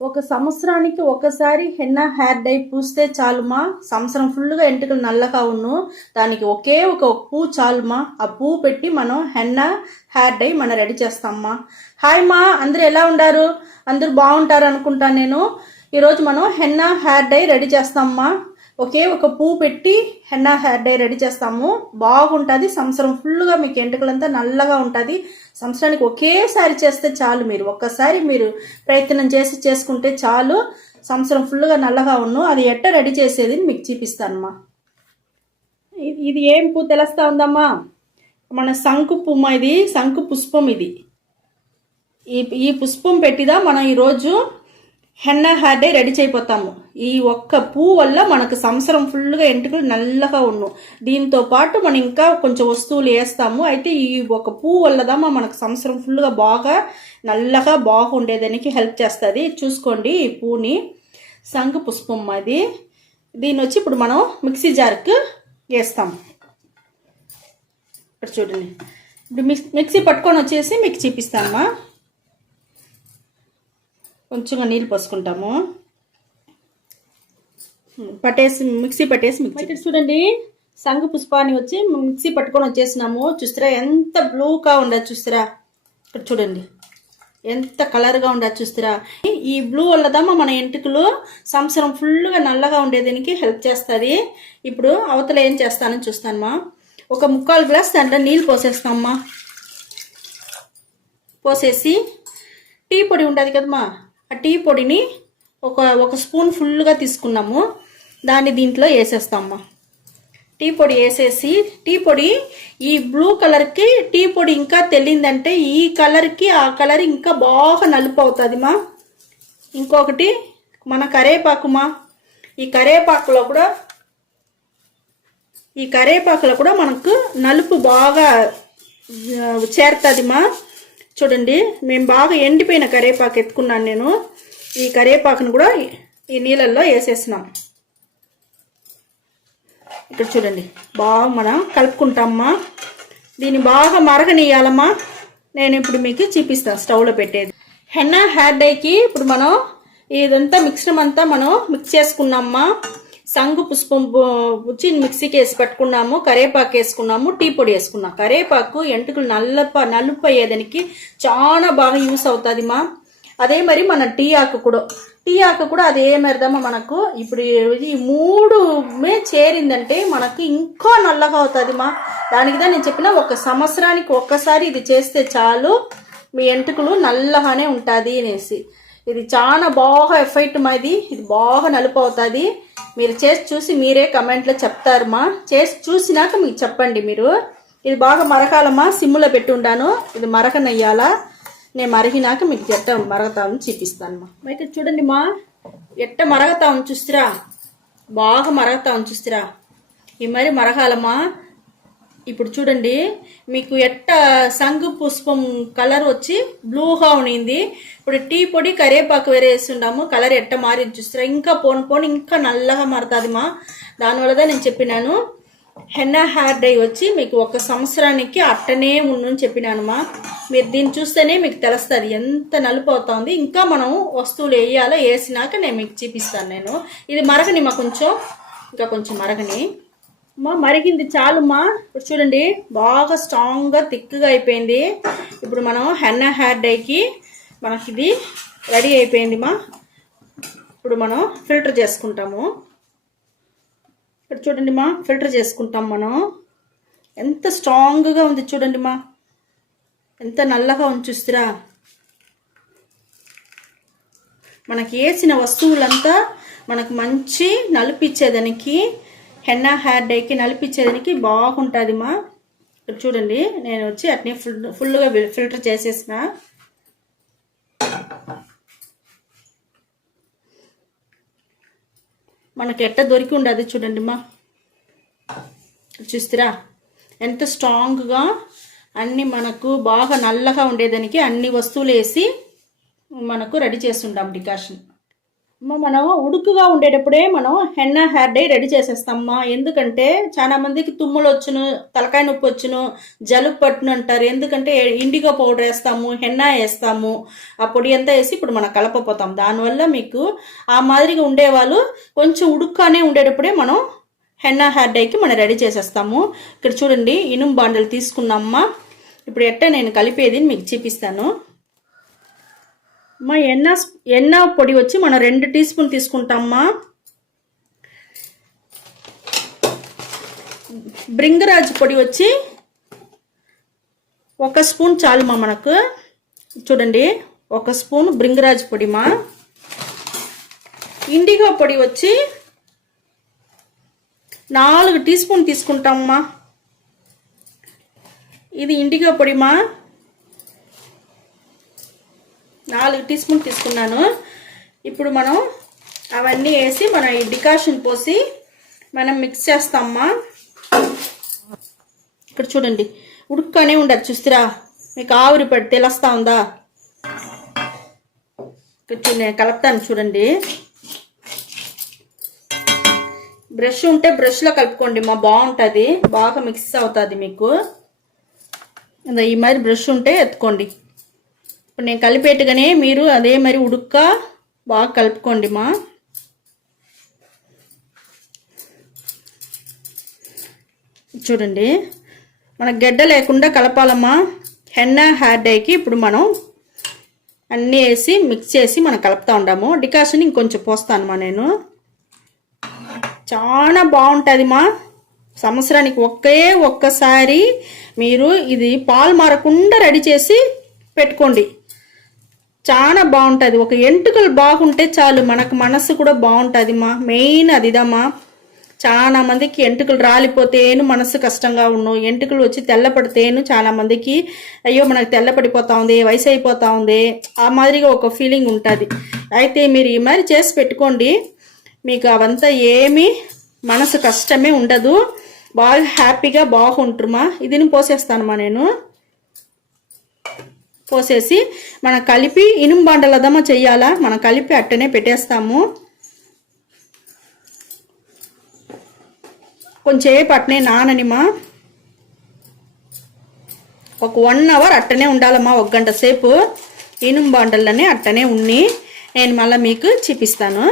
ఒక సంవత్సరానికి ఒకసారి హెన్నా హెయిర్ డై పూస్తే చాలుమా. సంవత్సరం ఫుల్గా ఎంటుకలు నల్లగా ఉన్ను. దానికి ఒకే ఒక పువ్వు చాలుమా. ఆ పువ్వు పెట్టి మనం హెన్నా హెయిర్ డై మనం రెడీ చేస్తామమ్మా. హాయ్ మా, అందరూ ఎలా ఉండారు? అందరూ బాగుంటారు అనుకుంటాను నేను. ఈరోజు మనం హెన్నా హెయిర్ డై రెడీ చేస్తామమ్మా. ఒకే ఒక పువ్వు పెట్టి హెన్నా హెయిర్ డై రెడీ చేస్తాము. బాగుంటుంది. సంవత్సరం ఫుల్గా మీకు ఎంటుకలంతా నల్లగా ఉంటుంది. సంవత్సరానికి ఒకేసారి చేస్తే చాలు. మీరు ఒక్కసారి మీరు ప్రయత్నం చేసుకుంటే చాలు. సంవత్సరం ఫుల్గా నల్లగా ఉన్ను. అది ఎట్ట రెడీ చేసేది మీకు చూపిస్తానమ్మా. ఇది ఏం పువ్వు తెలుస్తా ఉందమ్మా? మన శంకు పువ్వు. ఇది శంకు పుష్పం. ఇది ఈ పుష్పం పెట్టిదా మనం ఈరోజు హెన్నా హెయిర్ డై రెడీ చేయపోతాము. ఈ ఒక్క పువ్వు వల్ల మనకు సంవత్సరం ఫుల్గా ఎంటుకలు నల్లగా ఉన్ను. దీంతో పాటు మనం ఇంకా కొంచెం వస్తువులు వేస్తాము. అయితే ఈ ఒక పువ్వు వల్లదమ్మా మనకు సంవత్సరం ఫుల్గా బాగా నల్లగా బాగుండేదానికి హెల్ప్ చేస్తుంది. చూసుకోండి ఈ పువ్వుని. శంఖ పుష్పం అది. దీన్ని వచ్చి ఇప్పుడు మనం మిక్సీ జార్కి వేస్తాము. ఇక్కడ చూడండి. ఇప్పుడు మిక్సీ పట్టుకొని వచ్చేసి మీకు చూపిస్తామమ్మా. కొంచెంగా నీళ్ళు పోసుకుంటాము. మిక్సీ పట్టేసి చూడండి. శంఖ పుష్పాన్ని వచ్చి మిక్సీ పట్టుకొని వచ్చేసినాము. చూస్తారా ఎంత బ్లూగా ఉండదు? చూస్తారా? ఇక్కడ చూడండి ఎంత కలర్గా ఉండదు? చూస్తారా? ఈ బ్లూ వల్లదమ్మా మన ఎంటుకలు సంవత్సరం ఫుల్గా నల్లగా ఉండేదానికి హెల్ప్ చేస్తుంది. ఇప్పుడు అవతల ఏం చేస్తానని చూస్తానమ్మా. ఒక 3/4 గ్లాస్ దాంట్లో నీళ్ళు పోసేస్తామమ్మా. పోసేసి టీ పొడి ఉంటుంది కదమ్మా, ఆ టీ పొడిని ఒక స్పూన్ ఫుల్గా తీసుకున్నాము. దాన్ని దీంట్లో వేసేస్తామమ్మా. టీ పొడి వేసేసి, టీ పొడి ఈ బ్లూ కలర్కి టీ పొడి ఇంకా తెలియదంటే ఈ కలర్కి ఆ కలర్ ఇంకా బాగా నలుపు అవుతుందిమా. ఇంకొకటి మన కరేపాకుమా. ఈ కరేపాకులో కూడా మనకు నలుపు బాగా చేరుతుందిమా. చూడండి, మేము బాగా ఎండిపోయిన కరేపాకు ఎత్తుకున్నాను నేను. ఈ కరేపాకును కూడా ఈ నీళ్ళల్లో వేసేసినాం. ఇక్కడ చూడండి, బాగా మనం కలుపుకుంటామమ్మా. దీన్ని బాగా మరగనియాలమ్మా. నేను ఇప్పుడు మీకు చూపిస్తాను స్టవ్లో పెట్టేది. హెన్నా హెయిర్ డైకి ఇప్పుడు మనం ఇదంతా మిక్సర్ అంతా మనం మిక్స్ చేసుకున్నామమ్మా. శంఖు పుష్పం వచ్చి మిక్సీకి వేసి పెట్టుకున్నాము. కరేపాకు వేసుకున్నాము. టీ పొడి వేసుకున్నాం. కరేపాకు ఎంటుకలు నలుపు అయ్యేదానికి చాలా బాగా యూస్ అవుతుంది మా. అదే మరి మన టీ ఆకు కూడా అదే మరిదమ్మా. మనకు ఇప్పుడు ఈ 3 చేరిందంటే మనకు ఇంకా నల్లగా అవుతుంది మా. దానికిదా నేను చెప్పిన ఒక సంవత్సరానికి ఒక్కసారి ఇది చేస్తే చాలు, మీ ఎంటుకలు నల్లగానే ఉంటుంది అనేసి. ఇది చాలా బాగా ఎఫెక్ట్ మాది. ఇది బాగా నలుపు అవుతుంది. మీరు చేసి చూసి మీరే కమెంట్లో చెప్తారమ్మా. చేసి చూసినాక మీకు చెప్పండి మీరు. ఇది బాగా మరకాలమ్మా. సిమ్లో పెట్టి ఉండాను. ఇది మరకనయ్యాలా. నేను మరిగినాక మీకు ఎట్ట మరగతామని చూపిస్తానమ్మా. అయితే చూడండి మా, ఎట్ట మరగతామని చూస్తురా. బాగా మరగతామని చూస్తురా. ఈ మరి మరగాలమ్మా. ఇప్పుడు చూడండి, మీకు ఎట్ట శంఖు పుష్పం కలర్ వచ్చి బ్లూగా ఉండింది. ఇప్పుడు టీ పొడి కరేపాకు వేరే వేస్తున్నాము. కలర్ ఎట్ట మారింది చూస్తారా. ఇంకా పోను ఇంకా నల్లగా మారుతుంది మా. దానివల్లదా నేను చెప్పినాను హెన్నా హెయిర్ డై వచ్చి మీకు ఒక సంవత్సరానికి అట్టనే ఉందని చెప్పినానమ్మా. మీరు దీన్ని చూస్తేనే మీకు తెలుస్తుంది ఎంత నలుపు అవుతుంది. ఇంకా మనం వస్తువులు వేయాలో వేసినాక నేను మీకు చూపిస్తాను. నేను ఇది మరగని మా, ఇంకా కొంచెం మరగని మా. మరిగింది చాలుమ్మా. ఇప్పుడు చూడండి, బాగా స్ట్రాంగ్గా థిక్గా అయిపోయింది. ఇప్పుడు మనం హెన్నా హెయిర్ డైకి మనకి ఇది రెడీ అయిపోయింది మా. ఇప్పుడు మనం ఫిల్టర్ చేసుకుంటాము. ఇక్కడ చూడండి మా, ఫిల్టర్ చేసుకుంటాం మనం. ఎంత స్ట్రాంగ్గా ఉంది చూడండి మా. ఎంత నల్లగా ఉంది చూస్తురా. మనకి వేసిన వస్తువులంతా మనకు మంచి నలిపిచ్చేదానికి, హెన్నా హెయిర్ డైకి నలిపించేదానికి బాగుంటుంది మా. ఇక్కడ చూడండి, నేను వచ్చి అట్నే ఫుల్గా ఫిల్టర్ చేసేసిన. మనకి ఎట్ట దొరికి ఉండదు చూడండి మా. చూస్తారా ఎంత స్ట్రాంగ్గా అన్నీ మనకు బాగా నల్లగా ఉండేదానికి అన్ని వస్తువులు వేసి మనకు రెడీ చేస్తుంటాం డికాషన్. మనం ఉడుకుగా ఉండేటప్పుడే మనం హెన్నా హెయిర్ డై రెడీ చేసేస్తామమ్మా. ఎందుకంటే చాలా మందికి తుమ్ములు వచ్చును, తలకాయ నొప్పి వచ్చును, జలుబు పట్టును అంటారు. ఎందుకంటే ఇండిగో పౌడర్ వేస్తాము, హెన్నా వేస్తాము, ఆ పొడి అంతా వేసి ఇప్పుడు మనం కలపపోతాం. దానివల్ల మీకు ఆ మాదిరిగా ఉండేవాళ్ళు కొంచెం ఉడుక్కానే ఉండేటప్పుడే మనం హెన్నా హెయిర్ డైకి మనం రెడీ చేసేస్తాము. ఇక్కడ చూడండి ఇనుము బాండలు తీసుకున్నామ్మా. ఇప్పుడు ఎట్ట నేను కలిపేది మీకు చూపిస్తాను. అమ్మా ఎన్న పొడి వచ్చి మనం 2 టీ స్పూన్ తీసుకుంటామమ్మా. బ్రింగరాజ్ పొడి వచ్చి 1 స్పూన్ చాలుమా మనకు. చూడండి 1 స్పూన్ బ్రింగరాజ్ పొడిమా. ఇండిగో పొడి వచ్చి 4 టీ స్పూన్ తీసుకుంటామమ్మా. ఇది ఇండిగో పొడిమా, 4 టీ స్పూన్ తీసుకున్నాను. ఇప్పుడు మనం అవన్నీ వేసి మనం ఈ డికాషన్ పోసి మనం మిక్స్ చేస్తామమ్మా. ఇక్కడ చూడండి ఉడుక్కనే ఉండదు, చూస్తారా మీకు ఆవిరి పడి తెలుస్తా ఉందా. ఇక్కడ నేను కలుపుతాను చూడండి. బ్రష్ ఉంటే బ్రష్లో కలుపుకోండి మా, బాగుంటుంది, బాగా మిక్స్ అవుతుంది మీకు. ఈ మరి బ్రష్ ఉంటే ఎత్తుకోండి. ఇప్పుడు నేను కలిపేట్టుగానే మీరు అదే మరి ఉడుక్క బాగా కలుపుకోండి మా. చూడండి మన గడ్డ లేకుండా కలపాలమ్మా హెన్నా హెయిర్ డైకి. ఇప్పుడు మనం అన్నీ వేసి మిక్స్ చేసి మనం కలుపుతూ ఉంటాము. డికాషన్ ఇంకొంచెం పోస్తానమ్మా నేను. చాలా బాగుంటుంది మా. సంవత్సరానికి ఒక్కసారి మీరు ఇది పాలు మారకుండా రెడీ చేసి పెట్టుకోండి. చాలా బాగుంటుంది. ఒక ఎంటుకలు బాగుంటే చాలు, మనకు మనసు కూడా బాగుంటుంది మా. మెయిన్ అదిదమ్మా. చాలా మందికి ఎంటుకలు రాలిపోతేను మనసు కష్టంగా ఉన్ను, ఎంటుకలు వచ్చి తెల్లపడితేను చాలా మందికి అయ్యో మనకు తెల్లపడిపోతా ఉంది, వయసు అయిపోతా ఉంది, ఆ మాదిరిగా ఒక ఫీలింగ్ ఉంటుంది. అయితే మీరు ఈ మరి చేసి పెట్టుకోండి, మీకు అవంతా ఏమీ మనసు కష్టమే ఉండదు, బాగా హ్యాపీగా బాగుంటుమా. ఇదిని పోసేస్తానమ్మా నేను. పోసేసి మనం కలిపి ఇనుము బాండలదమ్మా చెయ్యాలా, మనం కలిపి అట్టనే పెట్టేస్తాము. కొంచెంసేపు అట్టనే నాననిమా. ఒక 1 అవర్ అట్టనే ఉండాలమ్మా, 1 గంట సేపు ఇనుము బాండల్లోనే అట్టనే ఉన్ని నేను మళ్ళీ మీకు చూపిస్తాను.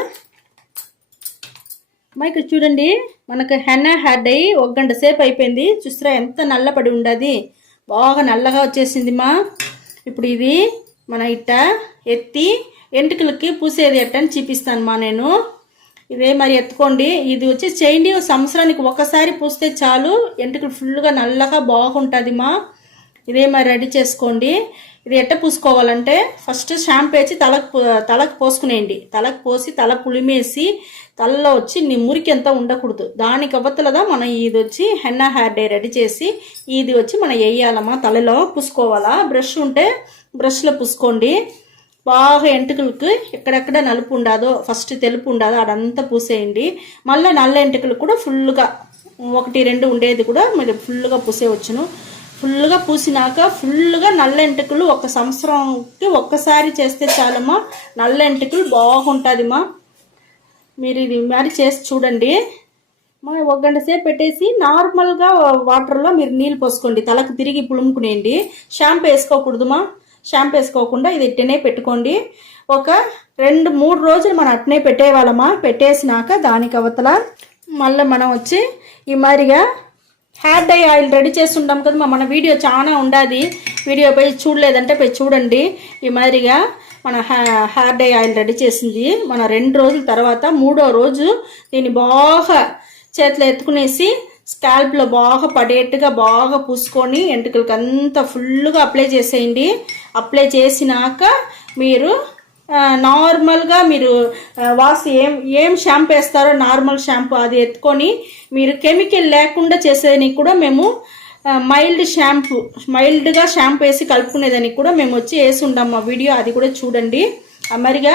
ఇక్కడ చూడండి మనకు హెన్నా హెయిర్ డై 1 గంట సేపు అయిపోయింది. చూస్తారా ఎంత నల్లపడి ఉండదు, బాగా నల్లగా వచ్చేసింది మా. ఇప్పుడు ఇది మన ఇట్ట ఎత్తి ఎంటుకలకి పూసేది ఎట్టని చూపిస్తాను మా నేను. ఇదే మరి ఎత్తుకోండి. ఇది వచ్చి చేయండి, సంవత్సరానికి ఒకసారి పూస్తే చాలు, ఎంటుకలు ఫుల్గా నల్లగా బాగుంటుంది మా. ఇదే మరి రెడీ చేసుకోండి. ఇది ఎట్ట పూసుకోవాలంటే ఫస్ట్ షాంపూ వేసి తలకు పోసుకునేయండి. తలకు పోసి తల పులిమేసి తలలో వచ్చి మురికి అంతా ఉండకూడదు. దానికి అవతలదా మనం ఇది వచ్చి హెన్నా హెయిర్ డై రెడీ చేసి ఇది వచ్చి మనం వేయాలమ్మా, తలలో పూసుకోవాలా. బ్రష్ ఉంటే బ్రష్లో పూసుకోండి. బాగా ఎంటుకలకు ఎక్కడెక్కడ నలుపు ఉండదో, ఫస్ట్ తెలుపు ఉండదో అదంతా పూసేయండి. మళ్ళీ నల్ల ఎంటుకలు కూడా ఫుల్గా 1-2 ఉండేది కూడా మీరు ఫుల్గా పూసేయవచ్చును. ఫుల్గా పూసినాక ఫుల్గా నల్ల ఎంటుకలు 1 సంవత్సరంకి ఒక్కసారి చేస్తే చాలమ్మా, నల్ల ఎంటుకలు బాగుంటుంది మా. మీరు ఇది మరి చేసి చూడండి. 1 గంట సేపు పెట్టేసి నార్మల్గా వాటర్లో మీరు నీళ్ళు పోసుకోండి, తలకు తిరిగి పులుముకునేయండి. షాంపూ వేసుకోకూడదుమా, షాంపూ వేసుకోకుండా ఇది ఇట్టనే పెట్టుకోండి. ఒక 2-3 రోజులు మనం అట్టనే పెట్టేవాళ్ళమా. పెట్టేసినాక దానికి అవతల మళ్ళీ మనం వచ్చి ఈ మాదిరిగా హెయిర్ డై ఆయిల్ రెడీ చేస్తుంటాం కదా, మన వీడియో చాలా ఉండదు, వీడియో పోయి చూడలేదంటే పోయి చూడండి. ఈ మాదిరిగా మన హెయిర్ డై ఆయిల్ రెడీ చేసింది మన 2 రోజుల తర్వాత 3వ రోజు దీన్ని బాగా చేతిలో ఎత్తుకునేసి స్కాల్ప్లో బాగా పడేట్టుగా బాగా పూసుకొని ఎంటుకలకి అంతా ఫుల్గా అప్లై చేసేయండి. అప్లై చేసినాక మీరు నార్మల్గా మీరు ఏం షాంపూ వేస్తారో నార్మల్ షాంపూ అది ఎత్తుకొని మీరు కెమికల్ లేకుండా చేసేదానికి కూడా మేము మైల్డ్గా షాంపూ వేసి కలుపుకునేదానికి కూడా మేము వచ్చి వేసి ఉంటాం మా వీడియో, అది కూడా చూడండి. మరిగా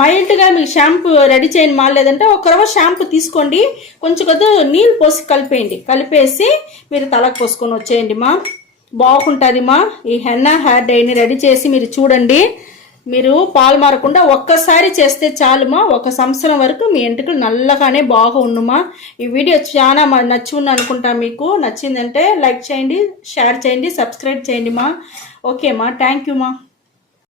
మైల్డ్గా మీకు షాంపూ రెడీ చేయని మాలేదంటే 1 రవ్వ షాంపూ తీసుకోండి, కొంచెం కొద్ది నీళ్ళు పోసి కలిపేయండి. కలిపేసి మీరు తలకు పోసుకొని వచ్చేయండి మా, బాగుంటుంది మా. ఈ హెన్నా హెయిర్ డైని రెడీ చేసి మీరు చూడండి, మీరు పాలు మారకుండా ఒక్కసారి చేస్తే చాలుమా, 1 సంవత్సరం వరకు మీ ఎంట్రుకలు నల్లగానే బాగా ఉండుమా. ఈ వీడియో చాలా నచ్చి ఉంది అనుకుంటా. మీకు నచ్చిందంటే లైక్ చేయండి, షేర్ చేయండి, సబ్స్క్రైబ్ చేయండి మా. ఓకే మా, థ్యాంక్ యూ మా.